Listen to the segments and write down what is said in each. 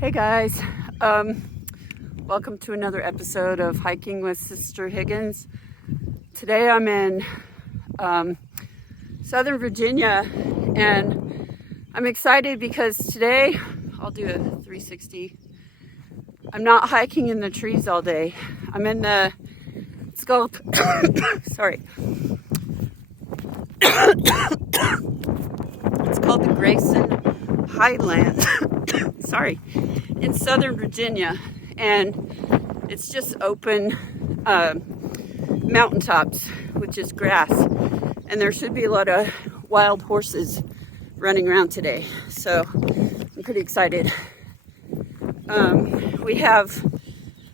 Hey guys, welcome to another episode of Hiking with Sister Higgins. Today I'm in Southern Virginia, and I'm excited because today I'll do a 360. I'm not hiking in the trees all day. I'm in the, it's called, sorry. It's called the Grayson Highlands, sorry, in Southern Virginia, and it's just open mountaintops with just grass, and there should be a lot of wild horses running around today, so I'm pretty excited. I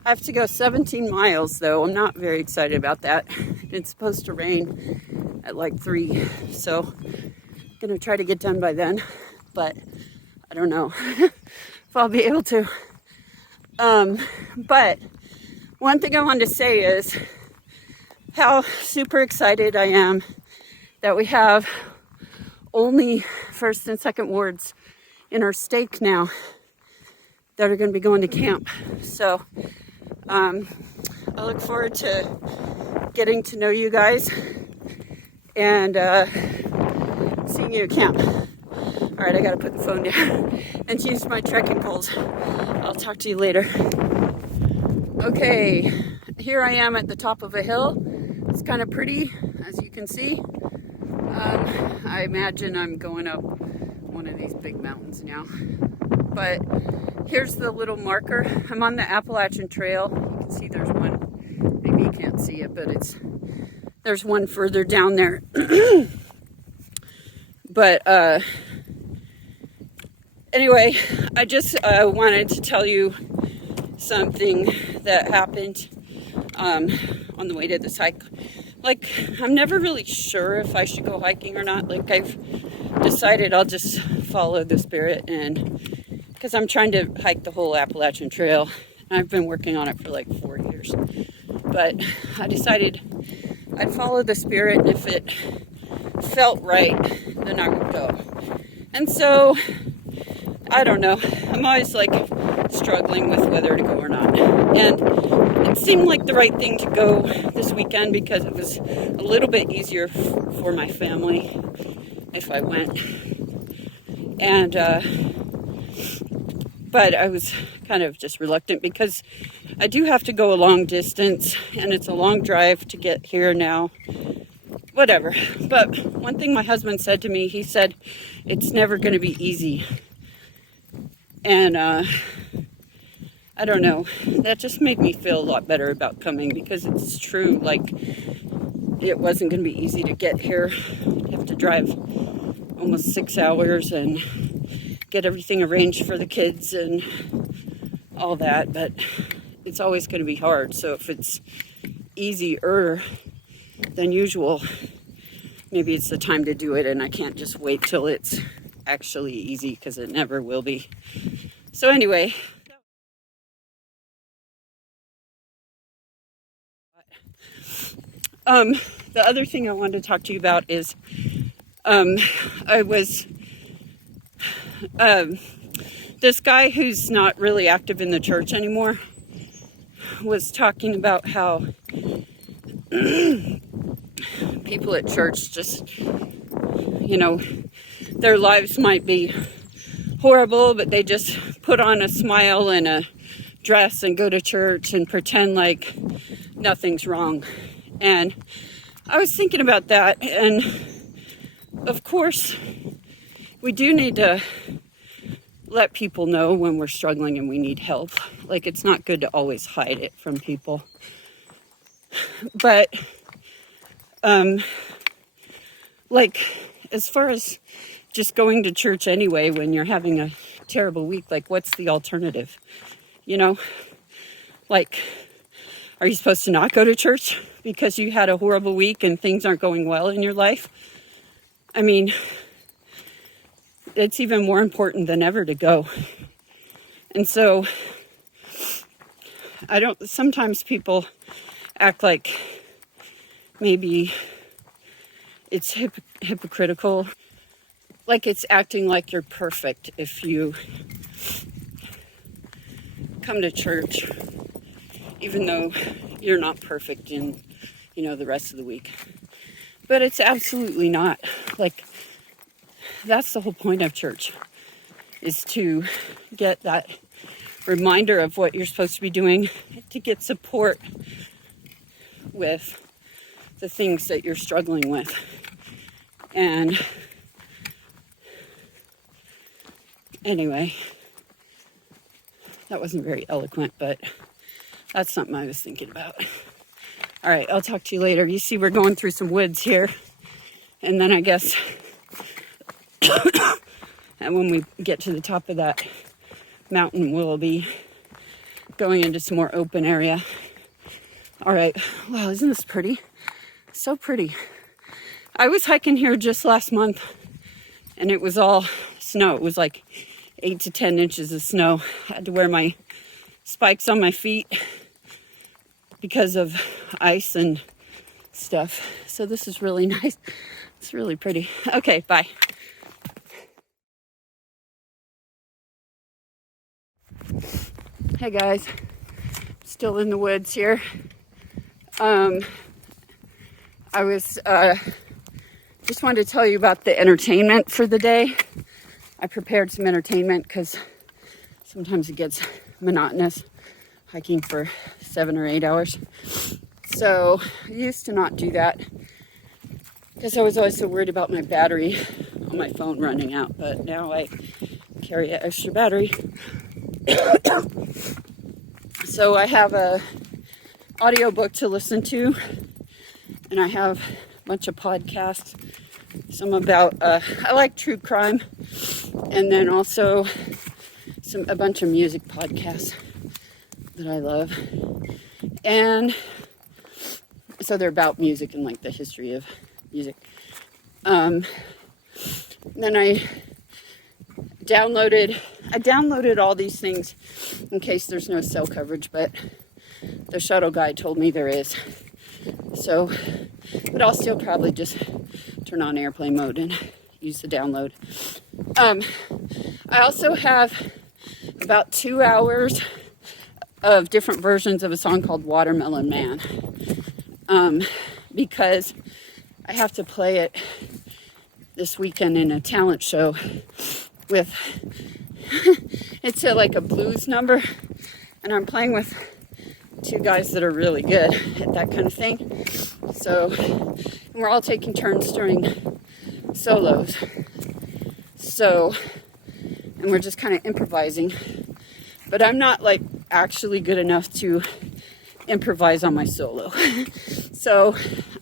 have to go 17 miles though. I'm not very excited about that. It's supposed to rain at like 3, so I'm gonna try to get done by then, but I don't know if I'll be able to. But one thing I wanted to say is how super excited I am that we have only first and second wards in our stake now that are going to be going to camp. So I look forward to getting to know you guys and seeing you at camp. All right, I gotta put the phone down and use my trekking poles. I'll talk to you later. Okay, here I am at the top of a hill. It's kind of pretty, as you can see. I imagine I'm going up one of these big mountains now. But here's the little marker. I'm on the Appalachian Trail. You can see there's one. Maybe you can't see it, but there's one further down there. But anyway, I just wanted to tell you something that happened on the way to this hike. Like, I'm never really sure if I should go hiking or not. Like, I've decided I'll just follow the spirit, and because I'm trying to hike the whole Appalachian Trail. I've been working on it for like 4 years. But I decided I'd follow the spirit, and if it felt right, then I would go. And so, I don't know. I'm always like struggling with whether to go or not. And it seemed like the right thing to go this weekend because it was a little bit easier for my family if I went. And, but I was kind of just reluctant because I do have to go a long distance, and it's a long drive to get here now. Whatever. But one thing my husband said to me, he said, it's never going to be easy. And I don't know. That just made me feel a lot better about coming, because it's true. Like, it wasn't going to be easy to get here. You have to drive almost 6 hours and get everything arranged for the kids and all that. But it's always going to be hard. So if it's easier than usual, maybe it's the time to do it, and I can't just wait till it's actually easy, because it never will be. So anyway, the other thing I wanted to talk to you about is I was this guy who's not really active in the church anymore was talking about how people at church just, their lives might be horrible, but they just put on a smile and a dress and go to church and pretend like nothing's wrong. And I was thinking about that, and of course we do need to let people know when we're struggling and we need help. Like, it's not good to always hide it from people. But like, as far as just going to church anyway when you're having a terrible week, like, what's the alternative? Like, are you supposed to not go to church because you had a horrible week and things aren't going well in your life? I mean, it's even more important than ever to go. And so sometimes people act like maybe it's hypocritical, like it's acting like you're perfect if you come to church, even though you're not perfect in, the rest of the week. But it's absolutely not. Like, that's the whole point of church, is to get that reminder of what you're supposed to be doing, to get support with the things that you're struggling with. And anyway, that wasn't very eloquent, but that's something I was thinking about. All right, I'll talk to you later. You see, we're going through some woods here. And then I guess, and when we get to the top of that mountain, we'll be going into some more open area. All right. Wow, isn't this pretty? So pretty. I was hiking here just last month, and it was all snow. It was like 8 to 10 inches of snow. I had to wear my spikes on my feet because of ice and stuff. So this is really nice. It's really pretty. Okay, bye. Hey guys, still in the woods here. I was just wanted to tell you about the entertainment for the day. I prepared some entertainment because sometimes it gets monotonous hiking for 7 or 8 hours. So I used to not do that because I was always so worried about my battery on my phone running out. But now I carry an extra battery. So I have a audiobook to listen to, and I have a bunch of podcasts. Some about I like true crime, and then also a bunch of music podcasts that I love. And so they're about music and like the history of music. Then I downloaded all these things in case there's no cell coverage, but the shuttle guy told me there is. So, but I'll still probably just turn on airplane mode and use the download. I also have about 2 hours of different versions of a song called Watermelon Man, because I have to play it this weekend in a talent show with, it's like a blues number, and I'm playing with 2 guys that are really good at that kind of thing. So, and we're all taking turns during solos. So, and we're just kind of improvising. But I'm not like actually good enough to improvise on my solo. So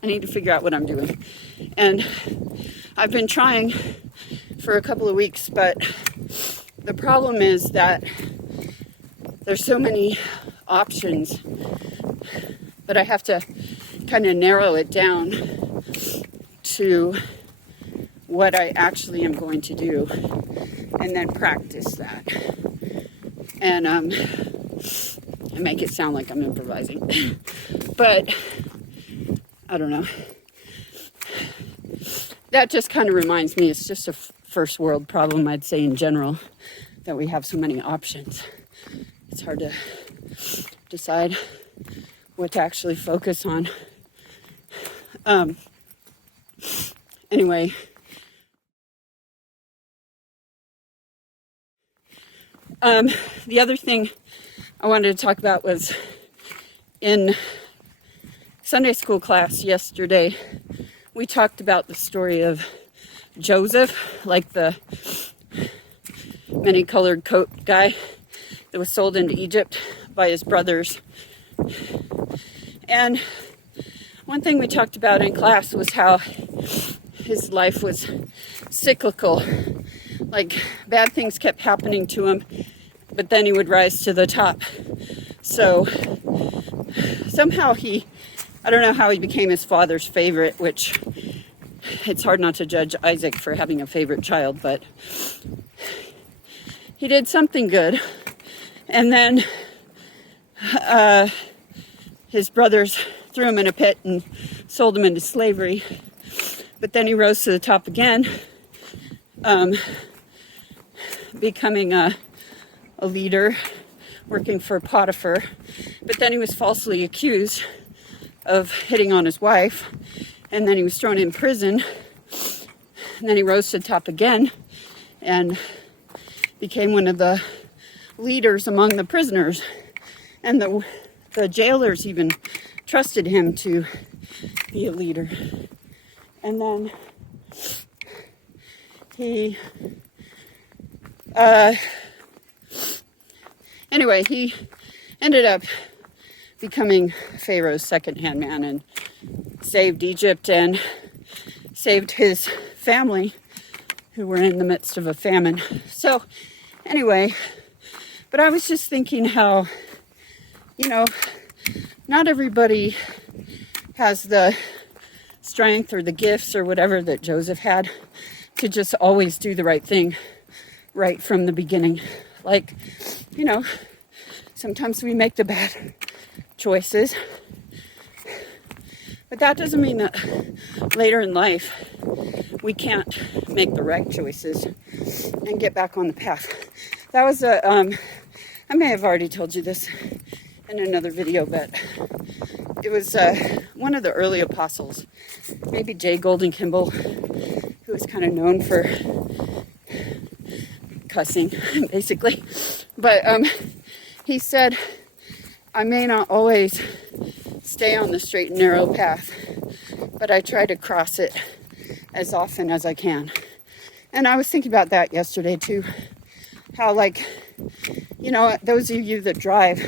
I need to figure out what I'm doing. And I've been trying for a couple of weeks, but the problem is that there's so many options, but I have to kind of narrow it down to what I actually am going to do and then practice that and make it sound like I'm improvising. But I don't know. That just kind of reminds me, it's just a first world problem, I'd say, in general, that we have so many options. It's hard to decide what to actually focus on. Anyway, the other thing I wanted to talk about was in Sunday school class yesterday, we talked about the story of Joseph, like the many-colored coat guy that was sold into Egypt by his brothers. And one thing we talked about in class was how his life was cyclical. Like, bad things kept happening to him, but then he would rise to the top. So somehow I don't know how he became his father's favorite, which it's hard not to judge Isaac for having a favorite child, but he did something good. And then his brothers threw him in a pit and sold him into slavery. But then he rose to the top again, becoming a leader working for Potiphar. But then he was falsely accused of hitting on his wife, and then he was thrown in prison, and then he rose to the top again and became one of the leaders among the prisoners, and the jailers even trusted him to be a leader. And then he anyway, he ended up becoming Pharaoh's second-hand man and saved Egypt and saved his family, who were in the midst of a famine. So anyway, but I was just thinking how, you know, not everybody has the strength or the gifts or whatever that Joseph had to just always do the right thing right from the beginning. Like, you know, sometimes we make the bad choices, but that doesn't mean that later in life we can't make the right choices and get back on the path. That was I may have already told you this in another video, but it was one of the early apostles, maybe J. Golden Kimball, who was kind of known for cussing, basically. But he said, I may not always stay on the straight and narrow path, but I try to cross it as often as I can. And I was thinking about that yesterday too. How, like, you know, those of you that drive,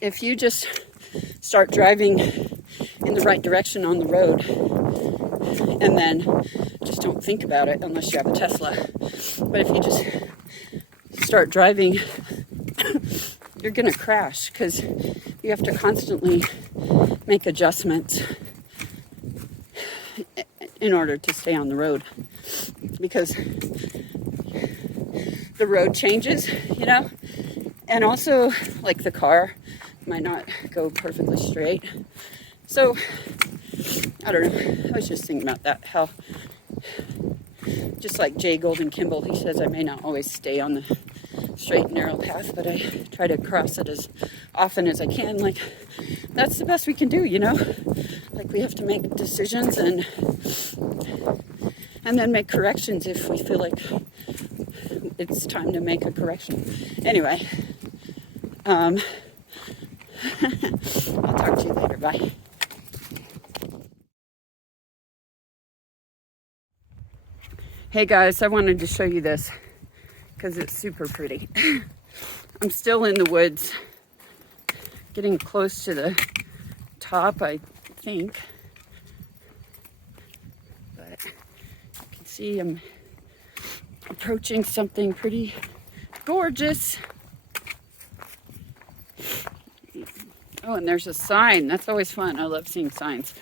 if you just start driving in the right direction on the road and then just don't think about it unless you have a Tesla, but if you just start driving, you're gonna crash because you have to constantly make adjustments in order to stay on the road, because the road changes, you know, and also, like, the car might not go perfectly straight. So I don't know, I was just thinking about that, how just like J. Golden Kimball, he says, I may not always stay on the straight and narrow path, but I try to cross it as often as I can. Like, that's the best we can do, you know, like, we have to make decisions and then make corrections if we feel like it's time to make a correction. Anyway, I'll talk to you later. Bye. Hey guys, I wanted to show you this because it's super pretty. I'm still in the woods, getting close to the top, I think. But you can see I'm approaching something pretty gorgeous. Oh, and there's a sign. That's always fun. I love seeing signs.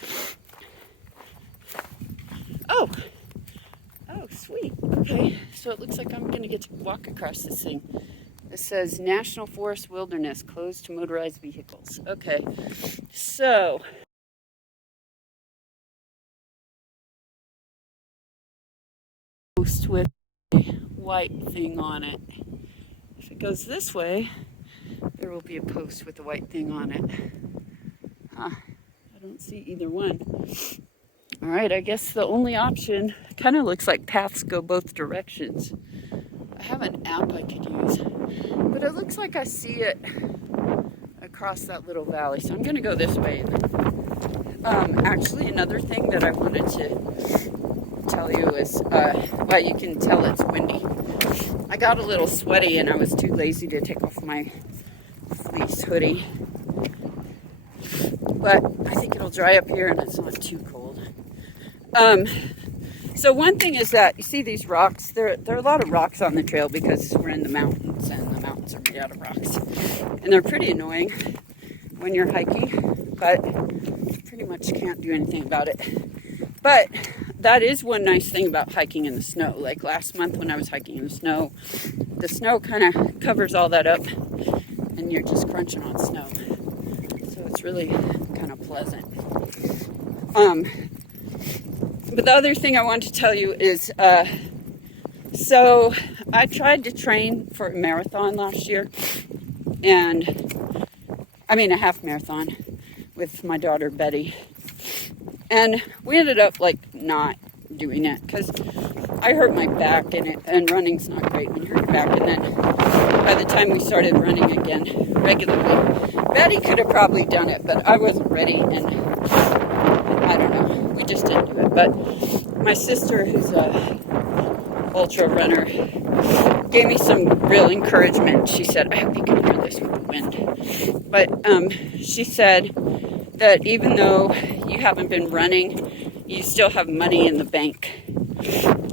Oh, sweet. Okay, so it looks like I'm going to get to walk across this thing. It says National Forest Wilderness, closed to motorized vehicles. Okay, so post with a white thing on it. If it goes this way, there will be a post with a white thing on it. Huh, I don't see either one. All right, I guess the only option kind of looks like paths go both directions. I have an app I could use, but it looks like I see it across that little valley, so I'm going to go this way. Actually, another thing that I wanted to tell you is, well, you can tell it's windy. I got a little sweaty and I was too lazy to take off my fleece hoodie, but I think it'll dry up here and it's not too cold. So one thing is that you see these rocks, there are a lot of rocks on the trail because we're in the mountains and the mountains are made out of rocks, and they're pretty annoying when you're hiking, but pretty much can't do anything about it. But that is one nice thing about hiking in the snow. Like last month when I was hiking in the snow kind of covers all that up and you're just crunching on snow, so it's really kind of pleasant. But the other thing I want to tell you is So I tried to train for a marathon last year, a half marathon with my daughter Betty, and we ended up like not doing it because I hurt my back in it, and running's not great when you hurt your back. And then by the time we started running again regularly, Betty could have probably done it, but I wasn't ready, and I don't know, we just didn't do it. But my sister, who's a ultra runner, gave me some real encouragement. She said, I hope you can hear this with the wind, but she said that even though you haven't been running, you still have money in the bank.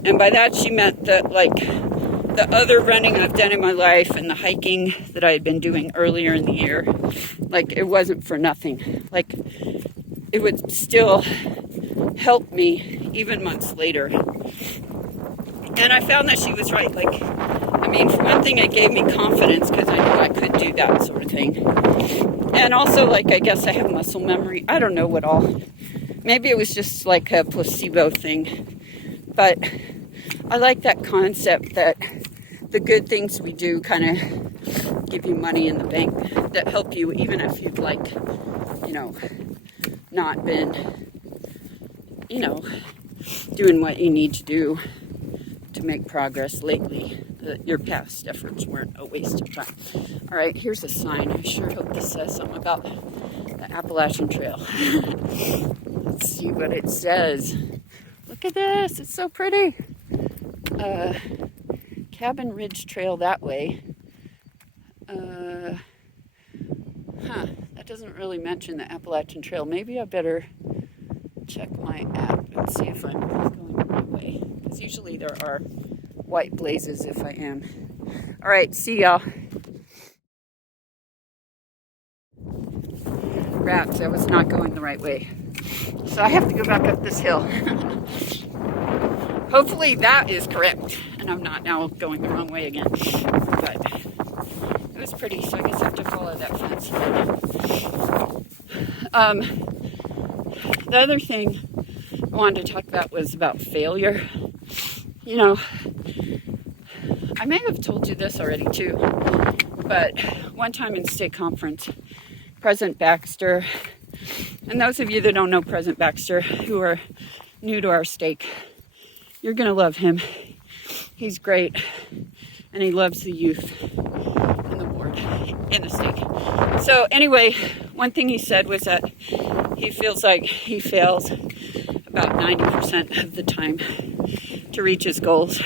And by that she meant that, like, the other running I've done in my life and the hiking that I had been doing earlier in the year, like, it wasn't for nothing. Like, it would still help me even months later. And I found that she was right. Like, for one thing, it gave me confidence because I knew I could do that sort of thing. And also, like, I guess I have muscle memory. I don't know what all. Maybe it was just like a placebo thing. But I like that concept that the good things we do kind of give you money in the bank that help you, even if you've, like, not been, doing what you need to do to make progress lately. Your past efforts weren't a waste of time. All right, here's a sign. I sure hope this says something about the Appalachian Trail. Let's see what it says. Look at this. It's so pretty. Cabin Ridge Trail that way. That doesn't really mention the Appalachian Trail. Maybe I better check my app and see if I'm going the right way. Because usually there are white blazes if I am. All right, see y'all. Rats, I was not going the right way. So I have to go back up this hill. Hopefully that is correct, and I'm not now going the wrong way again. But it was pretty, so I guess I have to follow that fence. The other thing I wanted to talk about was about failure. I may have told you this already too, but one time in state conference, President Baxter, and those of you that don't know President Baxter who are new to our stake, you're going to love him. He's great, and he loves the youth and the board in the stake. So anyway, one thing he said was that he feels like he fails about 90% of the time to reach his goals,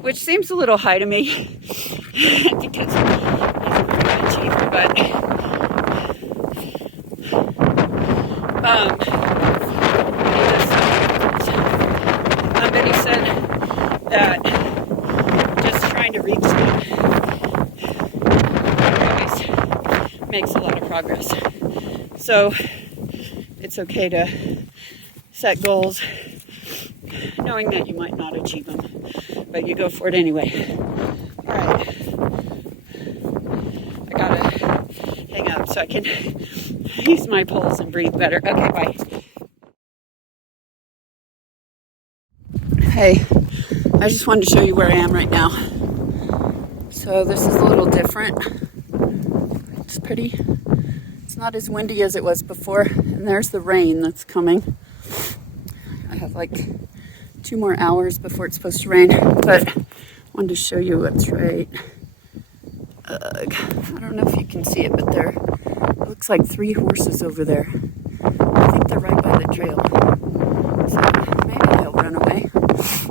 which seems a little high to me because he's a very achiever, but but he said that just trying to reach them always makes a lot of progress. So it's okay to set goals knowing that you might not achieve them, but you go for it anyway. All right, I gotta hang up so I can use my pulse and breathe better. Okay, bye. Hey, I just wanted to show you where I am right now. So this is a little different. It's pretty. It's not as windy as it was before, and there's the rain that's coming. I have like 2 more hours before it's supposed to rain, but I wanted to show you what's right. I don't know if you can see it, but there looks like 3 horses over there. I think they're right by the trail. So maybe they'll run away.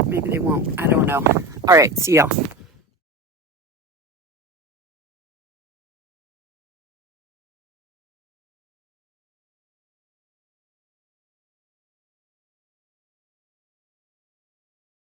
Maybe they won't. I don't know. All right, see y'all.